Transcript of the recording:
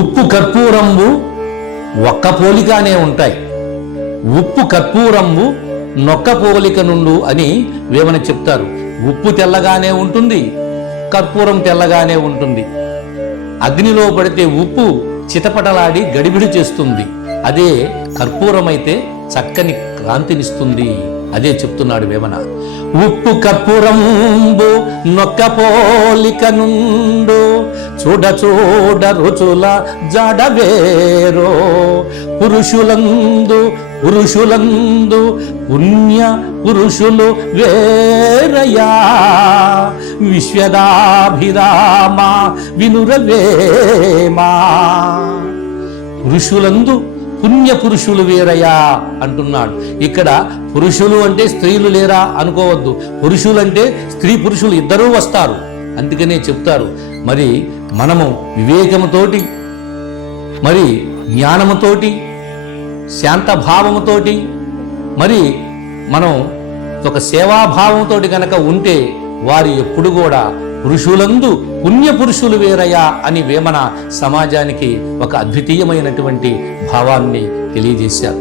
ఉప్పు కర్పూరంబు ఒక్క పోలికనే ఉంటాయి. ఉప్పు కర్పూరంబు నొక్క పోలిక నుండు అని వేమన చెప్తారు. ఉప్పు తెల్లగానే ఉంటుంది, కర్పూరం తెల్లగానే ఉంటుంది. అగ్నిలో పడితే ఉప్పు చిటపటలాడి గడిబిడి చేస్తుంది, అదే కర్పూరమైతే చక్కని కాంతినిస్తుంది. అదే చెప్తున్నాడు వేమన. ఉప్పు కర్పూరంబు నొక్క పోలిక నుండు చూడ చూడ రుచుల జడవేరో పురుషులందు పుణ్య పురుషులు వేరయా విశ్వదాభిరామ వినురవేమా. పురుషులందు పుణ్య పురుషులు వేరయా అంటున్నాడు. ఇక్కడ పురుషులు అంటే స్త్రీలు లేరా అనుకోవద్దు. పురుషులంటే స్త్రీ పురుషులు ఇద్దరూ వస్తారు. అందుకనే చెప్తారు, మరి మనము వివేకముతోటి, మరి జ్ఞానముతోటి, శాంతభావముతోటి, మరి మనం ఒక సేవాభావంతో గనక ఉంటే వారు ఎప్పుడు కూడా పురుషులందు పుణ్య పురుషులు వేరయా అని వేమన సమాజానికి ఒక అద్వితీయమైనటువంటి భావాన్ని తెలియజేశారు.